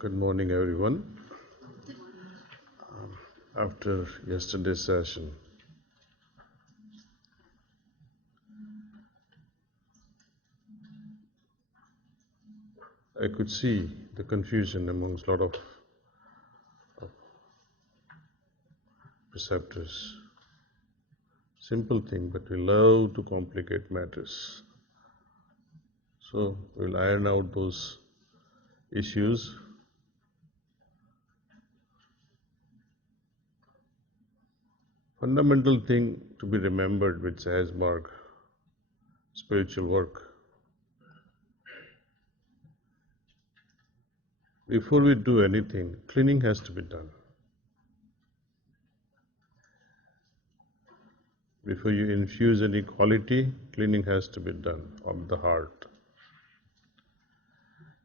Good morning, everyone. After yesterday's session, I could see the confusion amongst a lot of preceptors. Simple thing, but we love to complicate matters. So we'll iron out those issues. Fundamental thing to be remembered with Sahajmarg, spiritual work. Before we do anything, cleaning has to be done. Before you infuse any quality, cleaning has to be done of the heart.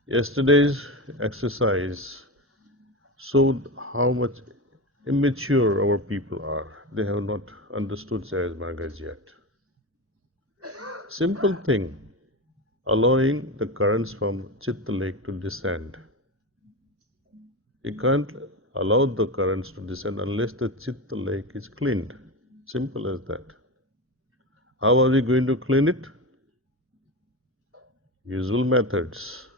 Yesterday's exercise showed how much immature our people are. They have not understood Sahajmarg as yet. Simple thing, allowing the currents from Chitta lake to descend. You can't allow the currents to descend unless the Chitta lake is cleaned. Simple as that. How are we going to clean it? Usual methods.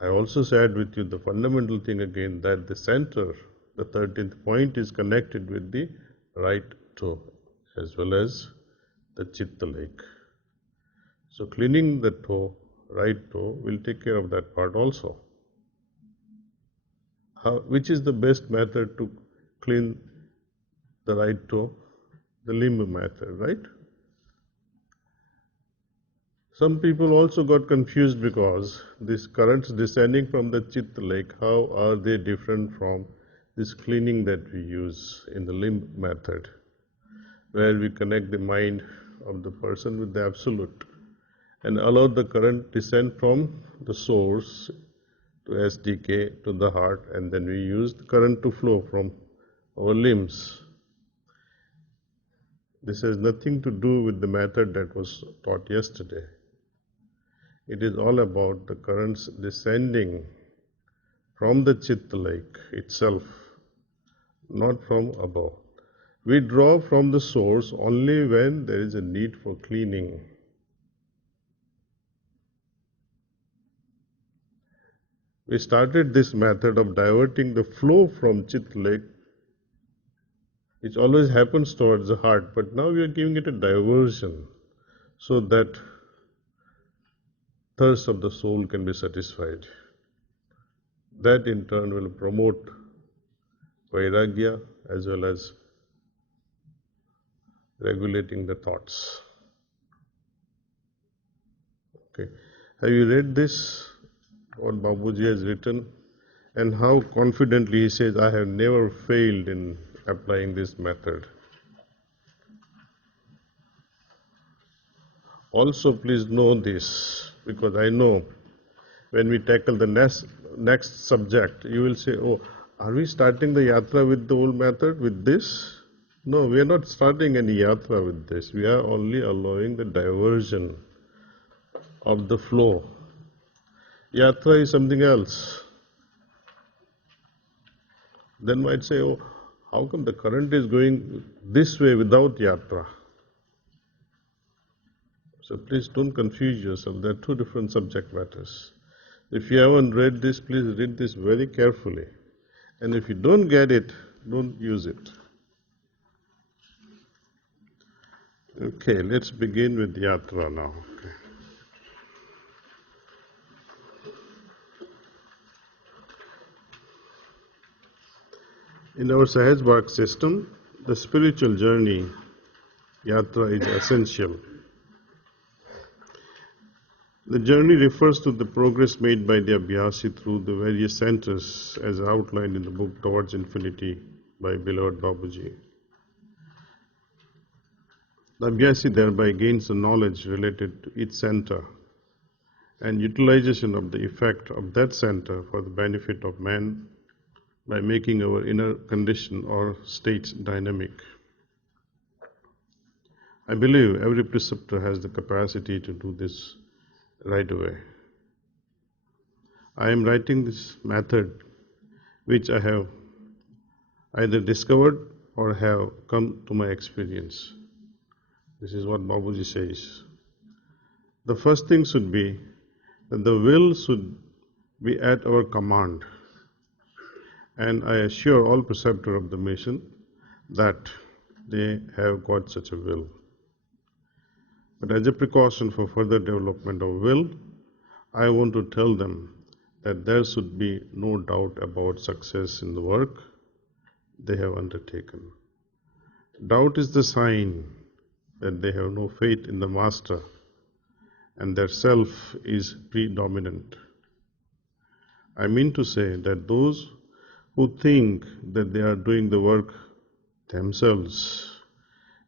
I also shared with you the fundamental thing again, that the center, the 13th point, is connected with the right toe as well as the Chitta lake. So cleaning the toe, right toe, will take care of that part also. Which is the best method to clean the right toe? The limb method, right? Some people also got confused because these currents descending from the Chitta lake, how are they different from this cleaning that we use in the limb method, where we connect the mind of the person with the absolute and allow the current descend from the source to SDK to the heart, and then we use the current to flow from our limbs. This has nothing to do with the method that was taught yesterday. It is all about the currents descending from the Chitta lake itself, not from above. We draw from the source only when there is a need for cleaning. We started this method of diverting the flow from Chitta lake, which always happens towards the heart, but now we are giving it a diversion so that thirst of the soul can be satisfied. That in turn will promote vairagya as well as regulating the thoughts. Okay. Have you read this, what Babuji has written, and how confidently he says, I have never failed in applying this method. Also, please know this, because I know when we tackle the next subject, you will say, oh, are we starting the yatra with the old method, with this? No, we are not starting any yatra with this. We are only allowing the diversion of the flow. Yatra is something else. Then might say, oh, how come the current is going this way without yatra? So please don't confuse yourself. There are two different subject matters. If you haven't read this, please read this very carefully. And if you don't get it, don't use it. Okay, let's begin with yatra now. Okay. In our Sahajmarg system, the spiritual journey, yatra, is essential. The journey refers to the progress made by the Abhyasi through the various centers as outlined in the book Towards Infinity by beloved Babuji. The Abhyasi thereby gains the knowledge related to each center and utilization of the effect of that center for the benefit of man by making our inner condition or state dynamic. I believe every preceptor has the capacity to do this right away. I am writing this method which I have either discovered or have come to my experience. This is what Babuji says. The first thing should be that the will should be at our command. And I assure all preceptors of the mission that they have got such a will. But as a precaution for further development of will, I want to tell them that there should be no doubt about success in the work they have undertaken. Doubt is the sign that they have no faith in the Master and their self is predominant. I mean to say that those who think that they are doing the work themselves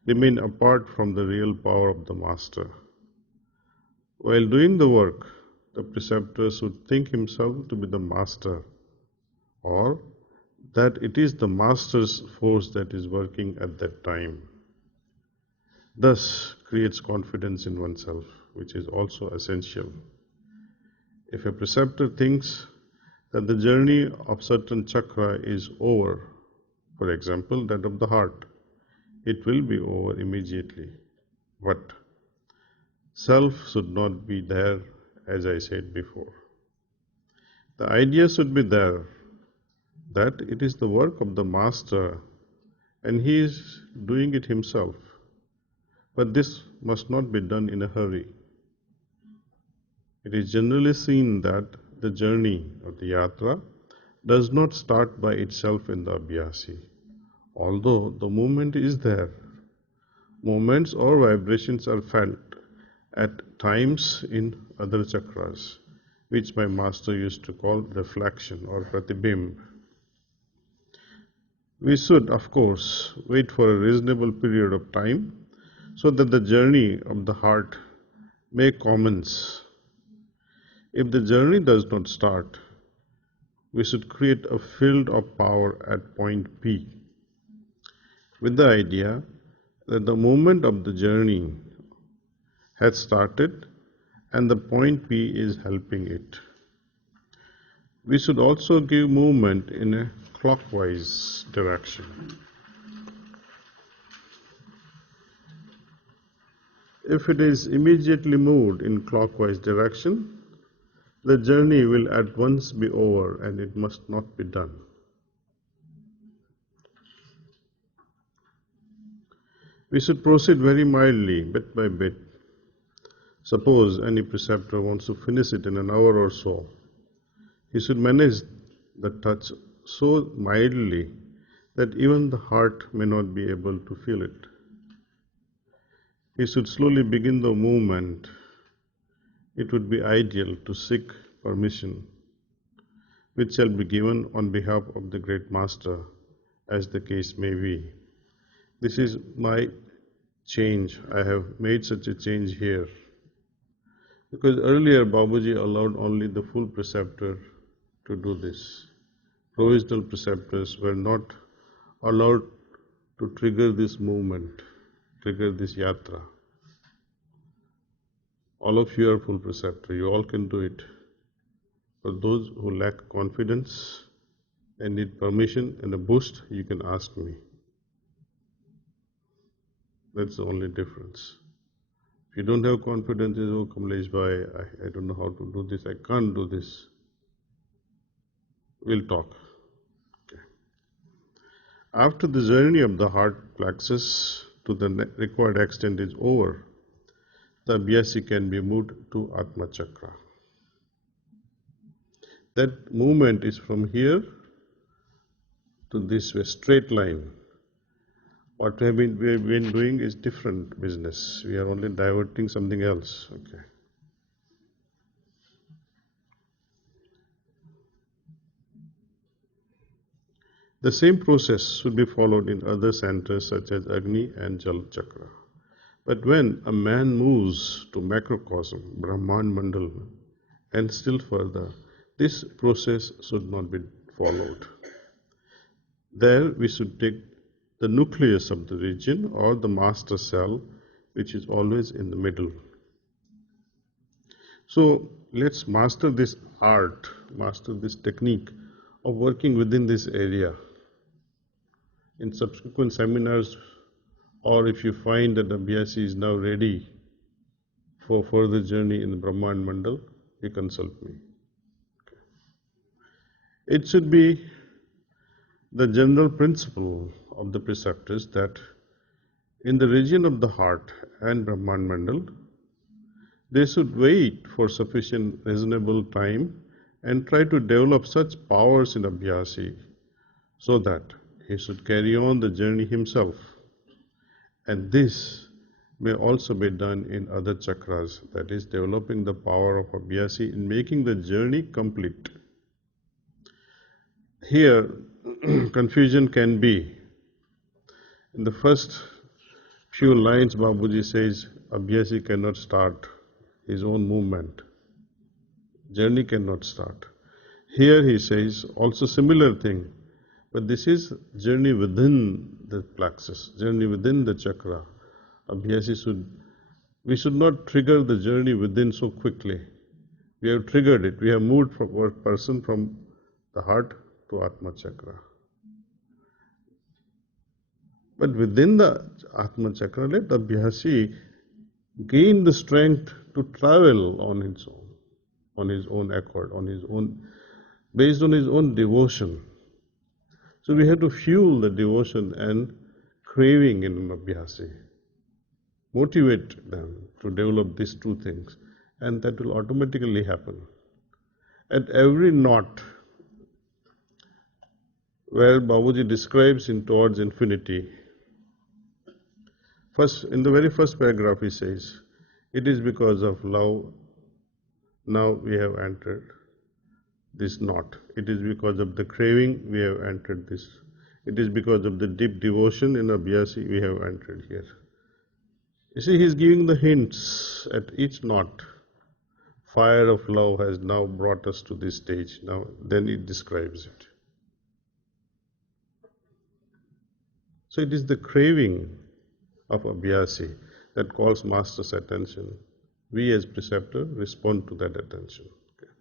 remain apart from the real power of the Master. While doing the work, the preceptor should think himself to be the Master, or that it is the Master's force that is working at that time. Thus creates confidence in oneself, which is also essential. If a preceptor thinks that the journey of certain chakra is over, for example, that of the heart, it will be over immediately. But self should not be there, as I said before. The idea should be there that it is the work of the Master and he is doing it himself. But this must not be done in a hurry. It is generally seen that the journey of the yatra does not start by itself in the abhyasi. Although the movement is there, movements or vibrations are felt at times in other chakras, which my master used to call reflection or pratibimb. We should, of course, wait for a reasonable period of time so that the journey of the heart may commence. If the journey does not start, we should create a field of power at point P, with the idea that the movement of the journey has started and the point P is helping it. We should also give movement in a clockwise direction. If it is immediately moved in clockwise direction, the journey will at once be over and it must not be done. We should proceed very mildly, bit by bit. Suppose any preceptor wants to finish it in an hour or so. He should manage the touch so mildly that even the heart may not be able to feel it. He should slowly begin the movement. It would be ideal to seek permission, which shall be given on behalf of the Great Master, as the case may be. This is my change. I have made such a change here. Because earlier Babuji allowed only the full preceptor to do this. Provisional preceptors were not allowed to trigger this movement, trigger this yatra. All of you are full preceptor, you all can do it. For those who lack confidence and need permission and a boost, you can ask me. That's the only difference. If you don't have confidence, oh Kamlesh bhai, I don't know how to do this, I can't do this. We'll talk. Okay. After the journey of the heart plexus to the required extent is over, the abhyasi can be moved to Atma Chakra. That movement is from here to this way, straight line. What we've been doing is different business. We are only diverting something else. Okay. The same process should be followed in other centers such as Agni and Jal Chakra. But when a man moves to macrocosm, Brahman Mandal, and still further, this process should not be followed. There we should take the nucleus of the region or the master cell, which is always in the middle. So let's master this art, master this technique of working within this area. In subsequent seminars, or if you find that Abhyasi is now ready for further journey in the Brahman Mandal, you consult me. It should be the general principle of the preceptors that in the region of the heart and Brahman Mandal, they should wait for sufficient reasonable time and try to develop such powers in Abhyasi so that he should carry on the journey himself. And this may also be done in other chakras, that is, developing the power of Abhyasi in making the journey complete. Here, confusion can be. In the first few lines, Babuji says, Abhyasi cannot start his own movement. Journey cannot start. Here he says also similar thing, but this is journey within the plexus, journey within the chakra. Abhyasi we should not trigger the journey within so quickly. We have triggered it. We have moved from a person from the heart to Atma chakra. But within the Atma chakra, let Abhyasi gain the strength to travel on his own accord, based on his own devotion. So we have to fuel the devotion and craving in Abhyasi. Motivate them to develop these two things, and that will automatically happen. At every knot where Babuji describes in Towards Infinity, in the very first paragraph he says, it is because of love now we have entered this knot. It is because of the craving we have entered this. It is because of the deep devotion in Abhyasi we have entered here. You see, he is giving the hints at each knot. Fire of love has now brought us to this stage. Now, then it describes it. So it is the craving of Abhyasi that calls Master's attention. We as preceptor respond to that attention. Okay.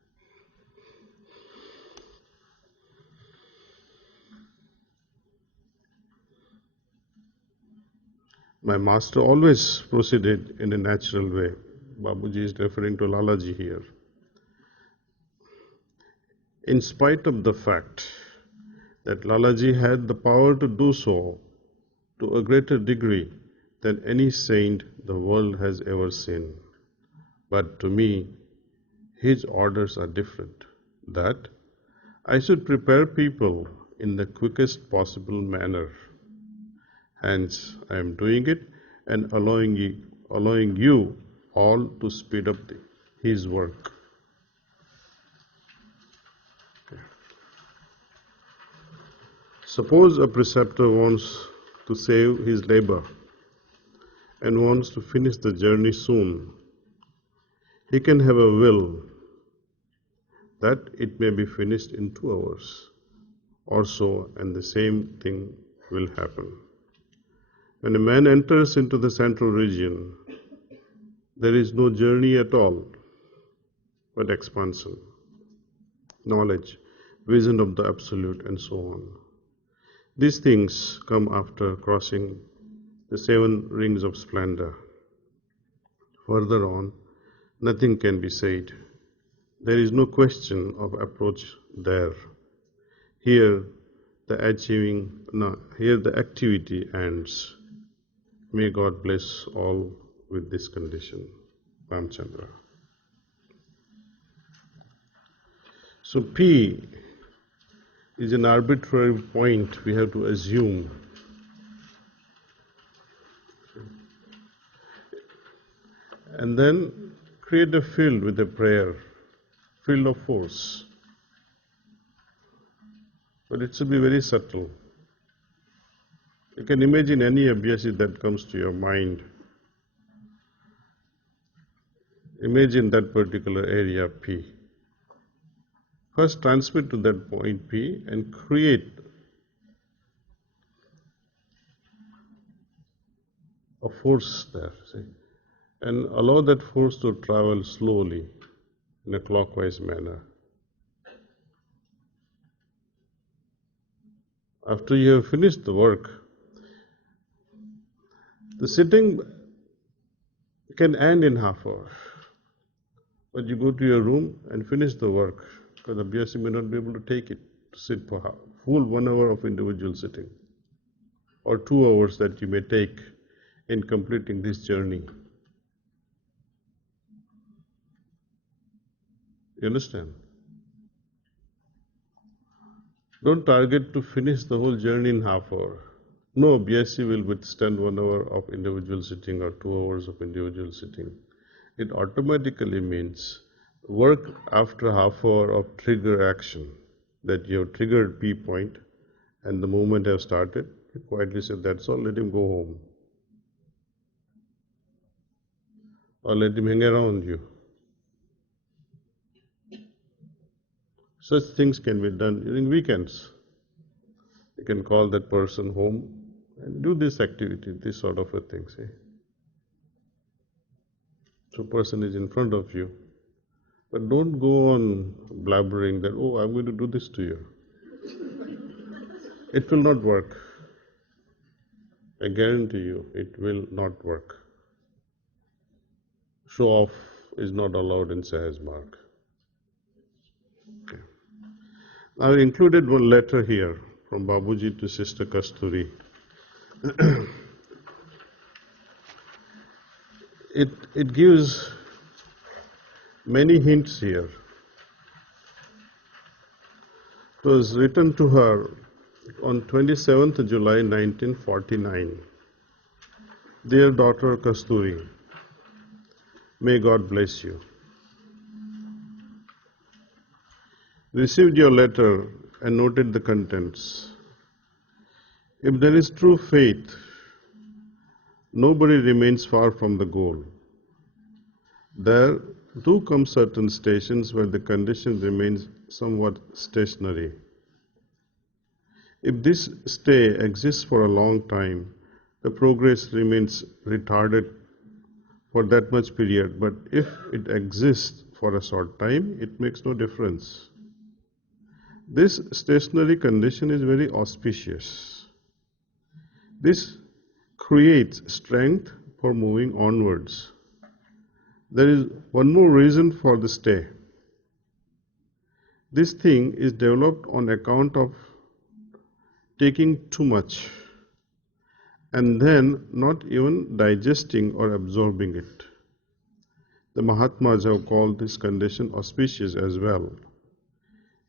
My master always proceeded in a natural way. Babuji is referring to Lalaji here. In spite of the fact that Lalaji had the power to do so to a greater degree than any saint the world has ever seen. But to me, his orders are different, that I should prepare people in the quickest possible manner. Hence, I am doing it and allowing you all to speed up his work. Okay. Suppose a preceptor wants to save his labor and wants to finish the journey soon. He can have a will that it may be finished in 2 hours or so, and the same thing will happen. When a man enters into the central region, there is no journey at all, but expansion, knowledge, vision of the Absolute, and so on. These things come after crossing the 7 rings of splendor. Further on, nothing can be said. There is no question of approach there. Here, the activity ends. May God bless all with this condition. Ramchandra. So P is an arbitrary point we have to assume. And then create a field with a prayer, field of force. But it should be very subtle. You can imagine any Abhyasi that comes to your mind. Imagine that particular area P. First transmit to that point P and create a force there, see? And allow that force to travel slowly. in a clockwise manner. After you have finished the work, the sitting can end in half hour, but you go to your room and finish the work because the BSc may not be able to take it to sit for full 1 hour of individual sitting or 2 hours that you may take in completing this journey. You understand? Don't target to finish the whole journey in half hour. No BSc will withstand 1 hour of individual sitting or 2 hours of individual sitting. It automatically means work after half hour of trigger action that you have triggered P point and the movement has started. You quietly say, that's all, let him go home. Or let him hang around you. Such things can be done during weekends. You can call that person home and do this activity, this sort of a thing, see. So person is in front of you. But don't go on blabbering that, oh, I'm going to do this to you. It will not work. I guarantee you, it will not work. Show off is not allowed in Sahaj Marg. Okay. I've included one letter here from Babuji to Sister Kasturi. It gives many hints here. It was written to her on 27th July 1949. Dear daughter Kasturi, may God bless you. Received your letter and noted the contents. If there is true faith, nobody remains far from the goal. There do come certain stations where the condition remains somewhat stationary. If this stay exists for a long time, the progress remains retarded for that much period, but if it exists for a short time, it makes no difference. This stationary condition is very auspicious. This creates strength for moving onwards. There is one more reason for the stay. This thing is developed on account of taking too much and then not even digesting or absorbing it. The Mahatmas have called this condition auspicious as well.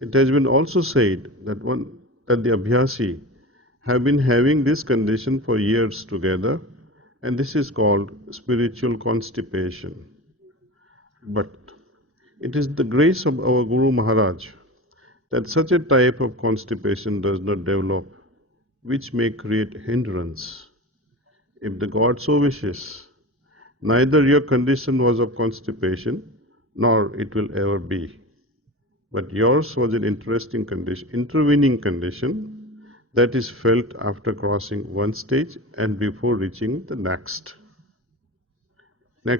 It has been also said that the Abhyasi have been having this condition for years together, and this is called spiritual constipation. But it is the grace of our Guru Maharaj that such a type of constipation does not develop, which may create hindrance. If the God so wishes, neither your condition was of constipation, nor it will ever be. But yours was an interesting condition, intervening condition that is felt after crossing one stage and before reaching the next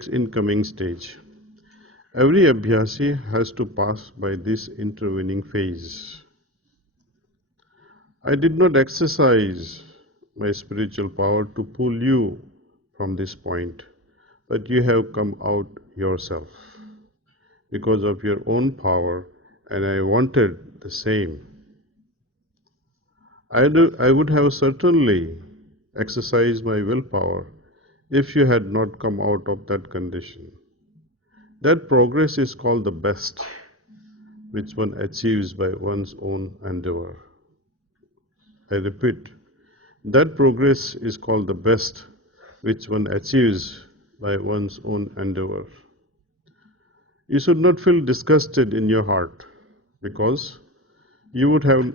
incoming stage. Every Abhyasi has to pass by this intervening phase. I did not exercise my spiritual power to pull you from this point, but you have come out yourself because of your own power, and I wanted the same. I would have certainly exercised my willpower if you had not come out of that condition. That progress is called the best, which one achieves by one's own endeavor. I repeat, that progress is called the best, which one achieves by one's own endeavor. You should not feel disgusted in your heart, because you would have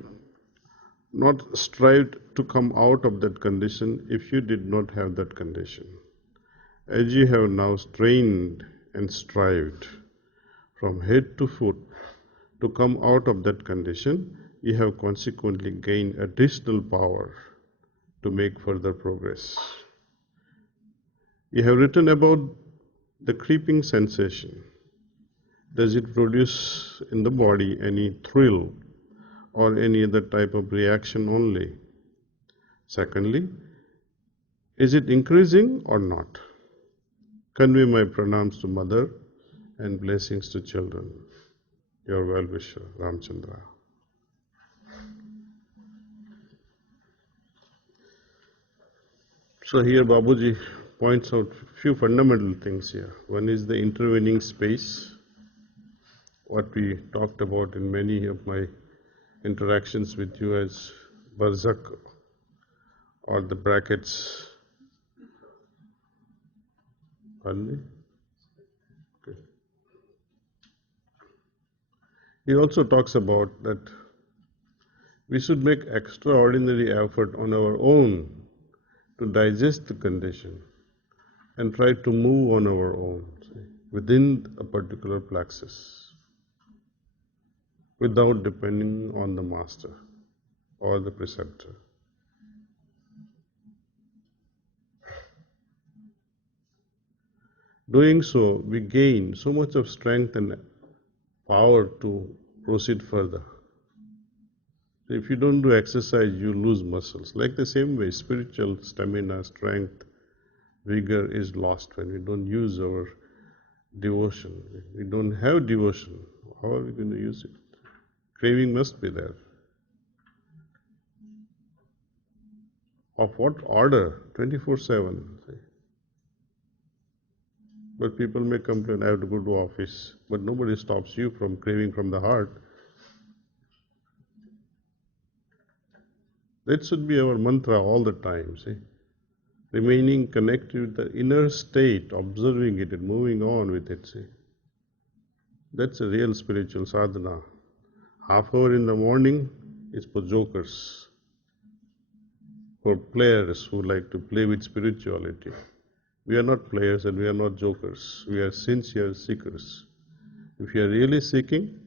not strived to come out of that condition if you did not have that condition. As you have now strained and strived from head to foot to come out of that condition, you have consequently gained additional power to make further progress. You have written about the creeping sensation. Does it produce in the body any thrill or any other type of reaction only? Secondly, is it increasing or not? Convey my pranams to mother and blessings to children. Your well-wisher, Ramchandra. So here Babuji points out few fundamental things here. One is the intervening space, what we talked about in many of my interactions with you as barzak or the brackets. Pardon me? Okay. He also talks about that we should make extraordinary effort on our own to digest the condition and try to move on our own, see, within a particular plexus, without depending on the master or the preceptor. Doing so, we gain so much of strength and power to proceed further. If you don't do exercise, you lose muscles. Like the same way, spiritual stamina, strength, vigor is lost when we don't use our devotion. We don't have devotion. How are we going to use it? Craving must be there. Of what order? 24/7. But people may complain, I have to go to office. But nobody stops you from craving from the heart. That should be our mantra all the time, see. Remaining connected with the inner state, observing it and moving on with it, see. That's a real spiritual sadhana. Half hour in the morning is for jokers, for players who like to play with spirituality. We are not players and we are not jokers. We are sincere seekers. If you are really seeking,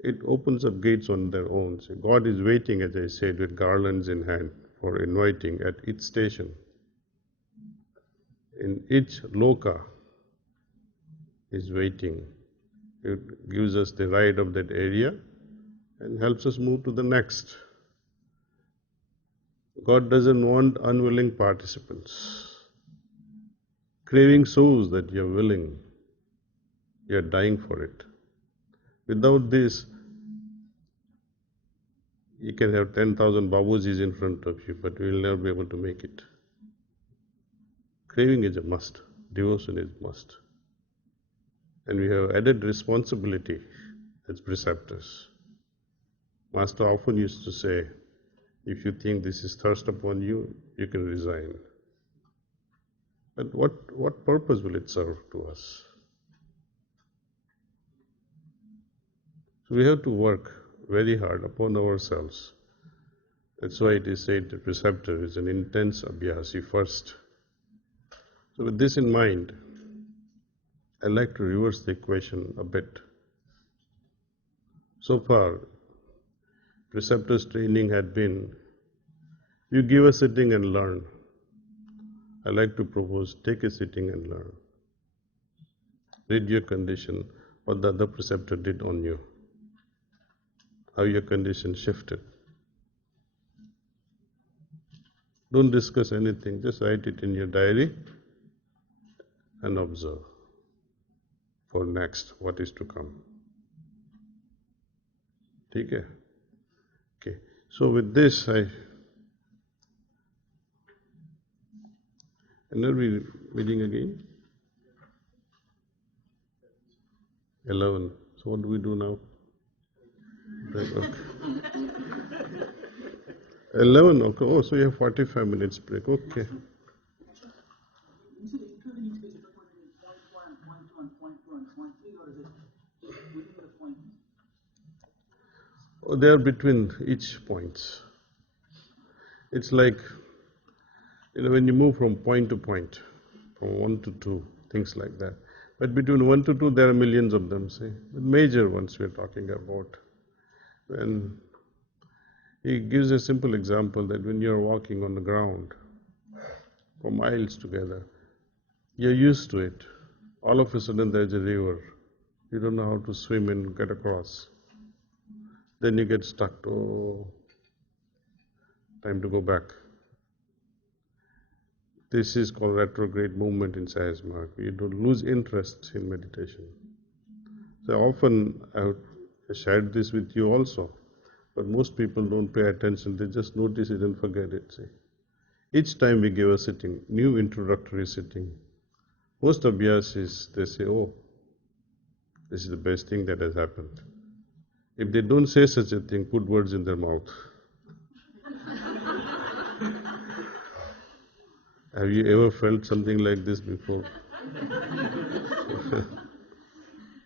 it opens up gates on their own. See, God is waiting, as I said, with garlands in hand for inviting at each station. In each loka is waiting. It gives us the ride of that area and helps us move to the next. God doesn't want unwilling participants. Craving shows that you're willing, you're dying for it. Without this, you can have 10,000 Babujis in front of you, but you will never be able to make it. Craving is a must. Devotion is must. And we have added responsibility as preceptors. Master often used to say, if you think this is thrust upon you, you can resign. But what purpose will it serve to us? So we have to work very hard upon ourselves. That's why it is said the preceptor is an intense abhyasi first. So with this in mind, I'd like to reverse the equation a bit. So far, preceptor's training had been, you give a sitting and learn. I like to propose, take a sitting and learn. Read your condition, what the other preceptor did on you, how your condition shifted. Don't discuss anything, just write it in your diary and observe for next, what is to come. Okay? Okay. So with this, and are we reading again? 11. So what do we do now? Okay. 11, okay. Oh, so you have 45 minutes break. Okay. Oh, they are between each points. It's like, when you move from point to point, from 1 to 2, things like that. But between 1 to 2, there are millions of them, see. The major ones we're talking about. When he gives a simple example that when you're walking on the ground for miles together, you're used to it. All of a sudden there's a river. You don't know how to swim and get across. Then you get stuck. Oh, time to go back. This is called retrograde movement in Sahaj Marg. You don't lose interest in meditation. So often I have shared this with you also, but most people don't pay attention. They just notice it and forget it. See? Each time we give a sitting, new introductory sitting, most abhyasis, they say, oh, this is the best thing that has happened. If they don't say such a thing, put words in their mouth. Have you ever felt something like this before?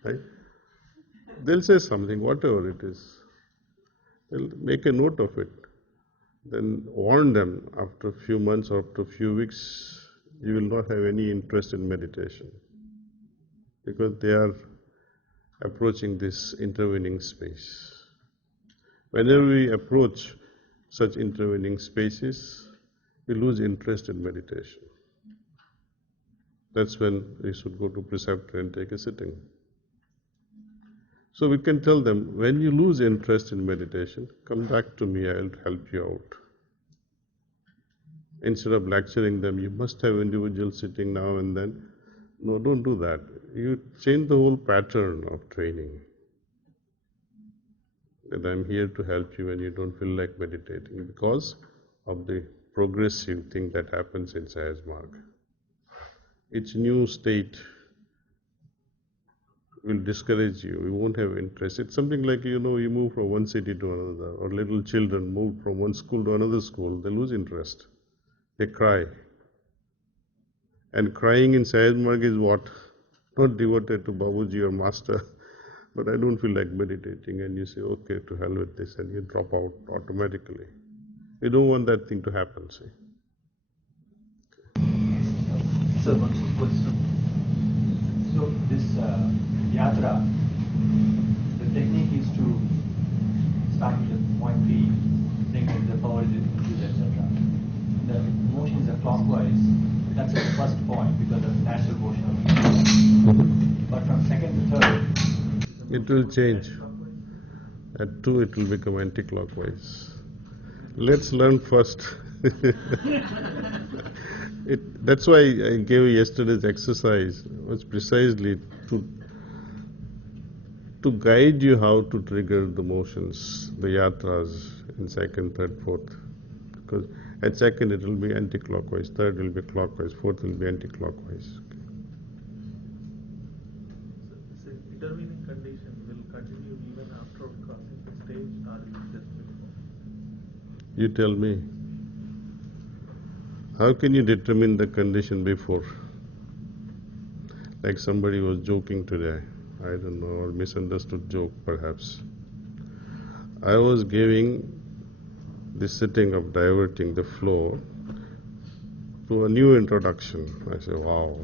Right? They'll say something, whatever it is. They'll make a note of it. Then warn them after a few months or after a few weeks, you will not have any interest in meditation. Because they are approaching this intervening space. Whenever we approach such intervening spaces, we lose interest in meditation. That's when we should go to preceptor and take a sitting. So we can tell them, when you lose interest in meditation, come back to me, I'll help you out. Instead of lecturing them, you must have individual sitting now and then. No, don't do that. You change the whole pattern of training. That I'm here to help you when you don't feel like meditating because of the progressive thing that happens in Sahaj Marg. Each new state will discourage you. You won't have interest. It's something like, you move from one city to another, or little children move from one school to another school. They lose interest. They cry. And crying in Sahaj Marg is what? Not devoted to Babuji or Master, but I don't feel like meditating. And you say, okay, to hell with this, and you drop out automatically. You don't want that thing to happen, see. So, one question. So, this yatra, the technique is to start with point P, saying that the power is introduced, etc. The motions are clockwise. That's the first point because of natural motion of the But from second to third, it will change. At 2, it will become anti-clockwise. Let's learn first. That's why I gave yesterday's exercise, was precisely to guide you how to trigger the motions, the yatras in second, third, fourth. Because at second it will be anti-clockwise, third will be clockwise, fourth will be anti-clockwise. So determining condition will continue even after crossing the stage, or is it just before? You tell me. How can you determine the condition before? Like somebody was joking today, I don't know, or misunderstood joke perhaps. I was giving the sitting of diverting the flow to a new introduction. I said, wow.